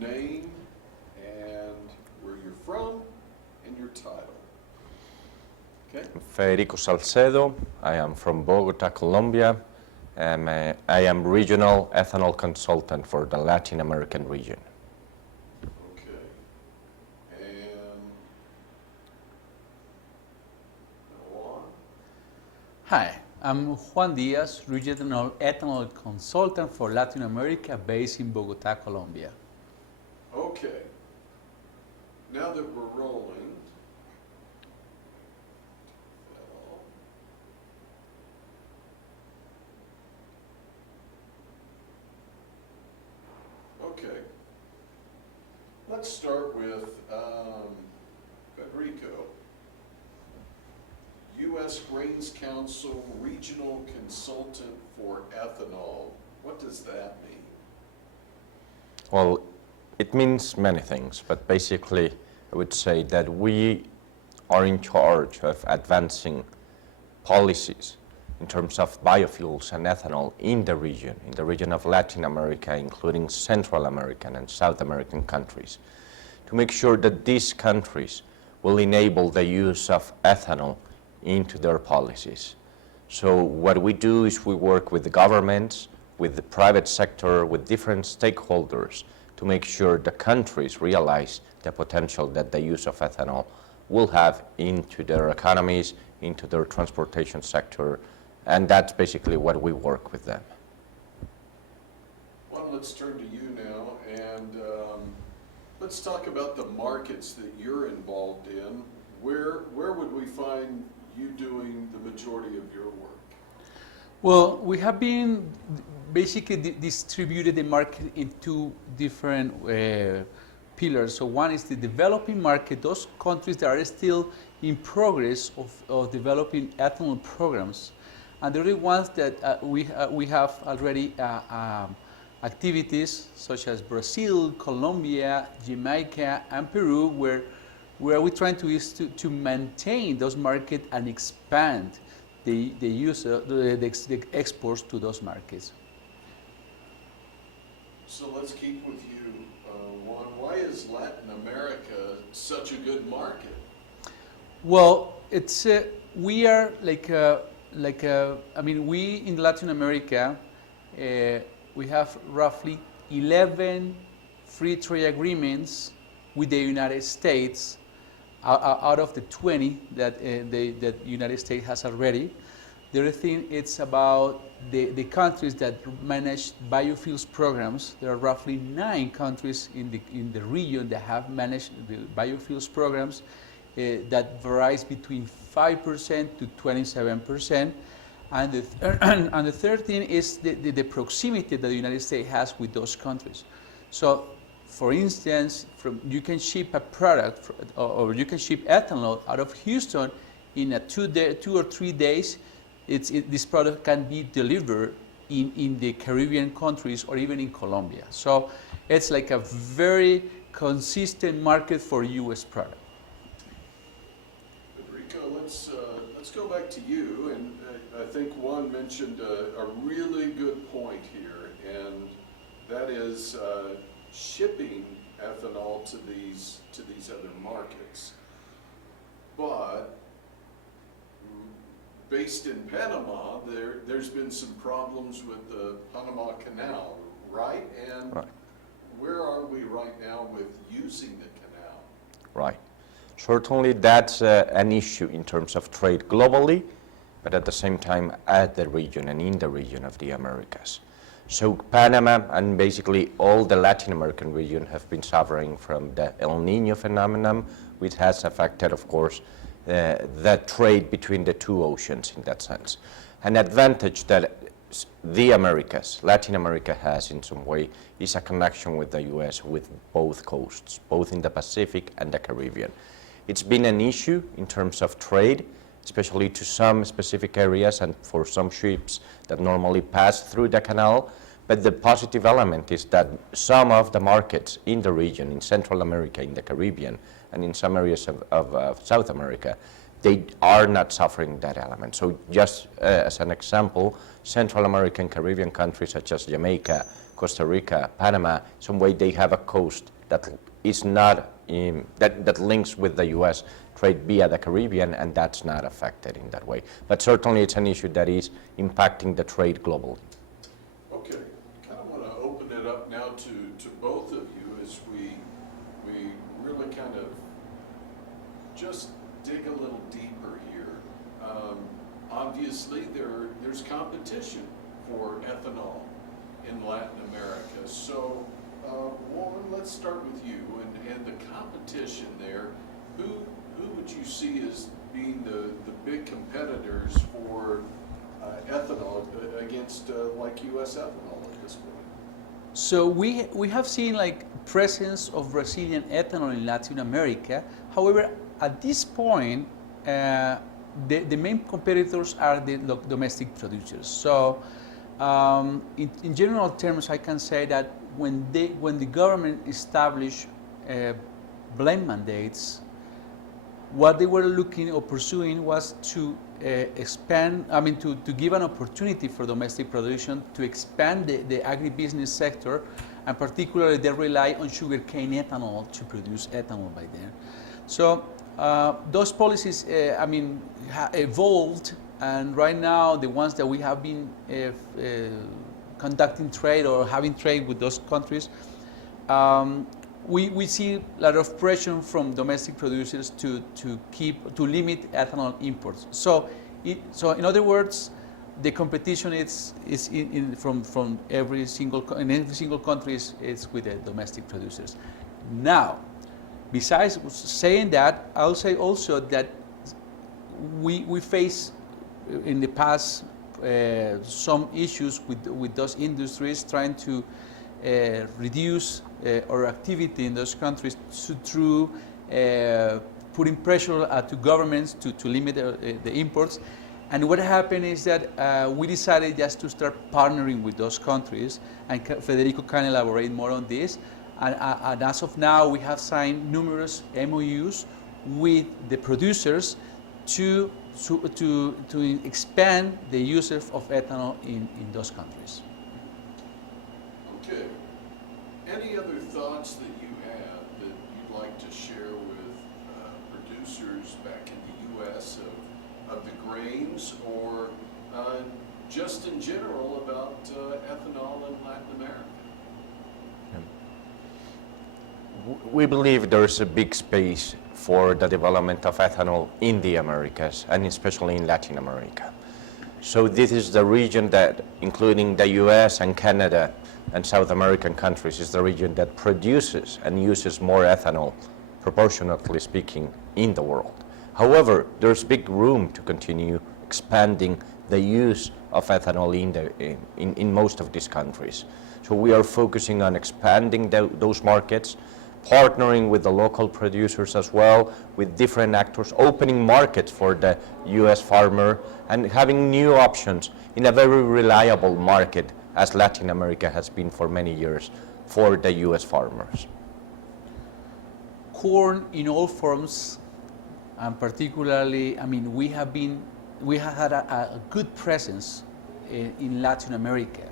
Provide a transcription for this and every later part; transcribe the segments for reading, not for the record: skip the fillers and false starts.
name and where you're from and your title. Okay? Federico Salcedo. I am from Bogota, Colombia. I am regional ethanol consultant for the Latin American region. Okay. And Juan? Hi, I'm Juan Diaz, regional ethanol consultant for Latin America based in Bogota, Colombia. Okay. Now that we're rolling, okay. Let's start with Federico. U.S. Grains Council Regional Consultant for Ethanol. What does that mean? Well, it means many things, but basically I would say that we are in charge of advancing policies in terms of biofuels and ethanol in the region of Latin America, including Central American and South American countries, to make sure that these countries will enable the use of ethanol into their policies. So what we do is we work with the governments, with the private sector, with different stakeholders to make sure the countries realize the potential that the use of ethanol will have into their economies, into their transportation sector, and that's basically what we work with them. Well, let's turn to you now, and let's talk about the markets that you're involved in. Where would we find you doing the majority of your work? Well, we have been basically distributed the market in two different pillars. So one is the developing market, those countries that are still in progress of developing ethanol programs. And the other ones that we have already activities such as Brazil, Colombia, Jamaica, and Peru, where we're trying to maintain those markets and expand the use of the exports to those markets. So let's keep with you, Juan. Why is Latin America such a good market? Well, it's we are I mean, we in Latin America, we have roughly 11 free trade agreements with the United States out of the 20 that the United States has already. The other thing, it's about the countries that manage biofuels programs. There are roughly 9 countries in the region that have managed the biofuels programs that varies between 5% to 27%. And the third thing is the proximity that the United States has with those countries. So, for instance, you can ship a product or you can ship ethanol out of Houston in a 2 or 3 days. This product can be delivered in the Caribbean countries or even in Colombia. So it's like a very consistent market for U.S. product. Federico, let's go back to you, and I think Juan mentioned a really good point here, and that is shipping ethanol to these other markets. But based in Panama, there's been some problems with the Panama Canal, right? And right. Where are we right now with using the canal? Right. Certainly that's an issue in terms of trade globally, but at the same time at the region and in the region of the Americas. So Panama and basically all the Latin American region have been suffering from the El Nino phenomenon, which has affected, of course, the trade between the two oceans in that sense. An advantage that the Americas, Latin America has in some way, is a connection with the US with both coasts, both in the Pacific and the Caribbean. It's been an issue in terms of trade, especially to some specific areas and for some ships that normally pass through the canal. But the positive element is that some of the markets in the region, in Central America, in the Caribbean, and in some areas of South America, they are not suffering that element. So just as an example, Central American, Caribbean countries such as Jamaica, Costa Rica, Panama, some way they have a coast that is not that links with the U.S. trade via the Caribbean, and that's not affected in that way. But certainly it's an issue that is impacting the trade globally. Okay, kind of want to open it up now to both of you as we really kind of just dig a little deeper here. Obviously, there's competition for ethanol in Latin America. So, Juan, let's start with you and the competition there. Who would you see as being the big competitors for ethanol against like U.S. ethanol at this point? So we have seen like presence of Brazilian ethanol in Latin America. However, at this point, the main competitors are the domestic producers. So in general terms, I can say that when the government established blend mandates, what they were looking or pursuing was to expand, to give an opportunity for domestic production to expand the agribusiness sector, and particularly they rely on sugarcane ethanol to produce ethanol by then. So those policies, evolved, and right now the ones that we have been conducting trade or having trade with those countries, we see a lot of pressure from domestic producers to limit ethanol imports. So in other words, the competition is from every single country is with the domestic producers. Now, besides saying that, I'll say also that we face in the past some issues with those industries trying to reduce our activity in those countries through putting pressure to governments to limit the imports. And what happened is that we decided just to start partnering with those countries, and Federico can elaborate more on this. And as of now, we have signed numerous MOUs with the producers to expand the use of ethanol in those countries. Okay. Any other thoughts that you have that you'd like to share with producers back in the U.S. of the grains, or just in general about ethanol in Latin America? We believe there's a big space for the development of ethanol in the Americas, and especially in Latin America. So this is the region that, including the US and Canada and South American countries, is the region that produces and uses more ethanol, proportionately speaking, in the world. However, there's big room to continue expanding the use of ethanol in most of these countries. So we are focusing on expanding those markets, partnering with the local producers as well, with different actors, opening markets for the U.S. farmer, and having new options in a very reliable market, as Latin America has been for many years, for the U.S. farmers. Corn in all forms, and particularly, we have had a good presence in Latin America.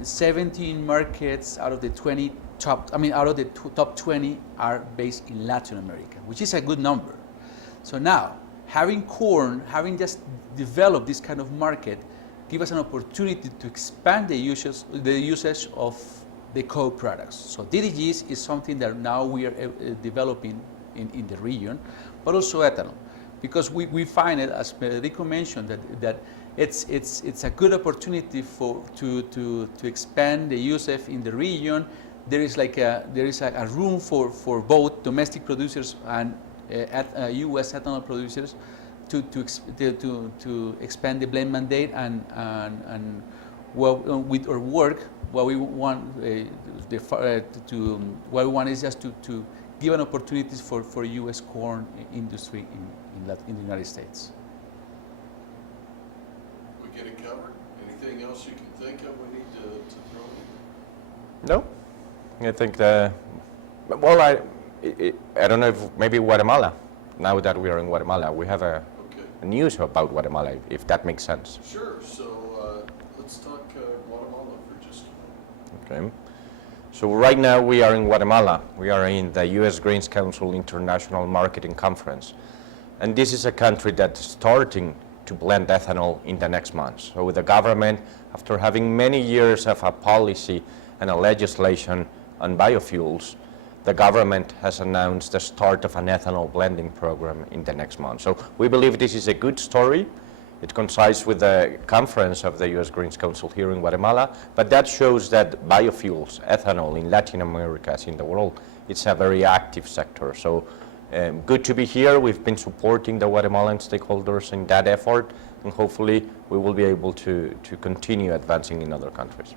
17 markets out of the top 20 are based in Latin America, which is a good number. So now, having just developed this kind of market, give us an opportunity to expand the usage of the co-products. So DDGs is something that now we are developing in the region, but also ethanol, because we find it, as Federico mentioned, that it's a good opportunity to expand the usage in the region. There is a room for both domestic producers and U.S. ethanol producers to expand the blend mandate, and with our work, what we want is just to give an opportunities for U.S. corn industry in the United States. We get it covered? Anything else you can think of we need to throw in? No, I think I don't know if maybe Guatemala. Now that we are in Guatemala, we have a news about Guatemala, if that makes sense. Sure. So let's talk Guatemala for just a moment. Okay. So right now we are in Guatemala. We are in the U.S. Grains Council International Marketing Conference. And this is a country that's starting to blend ethanol in the next month. So the government, after having many years of a policy and a legislation on biofuels, the government has announced the start of an ethanol blending program in the next month. So we believe this is a good story. It coincides with the conference of the U.S. Grains Council here in Guatemala, but that shows that biofuels, ethanol in Latin America, as in the world, it's a very active sector. So good to be here. We've been supporting the Guatemalan stakeholders in that effort, and hopefully we will be able to continue advancing in other countries.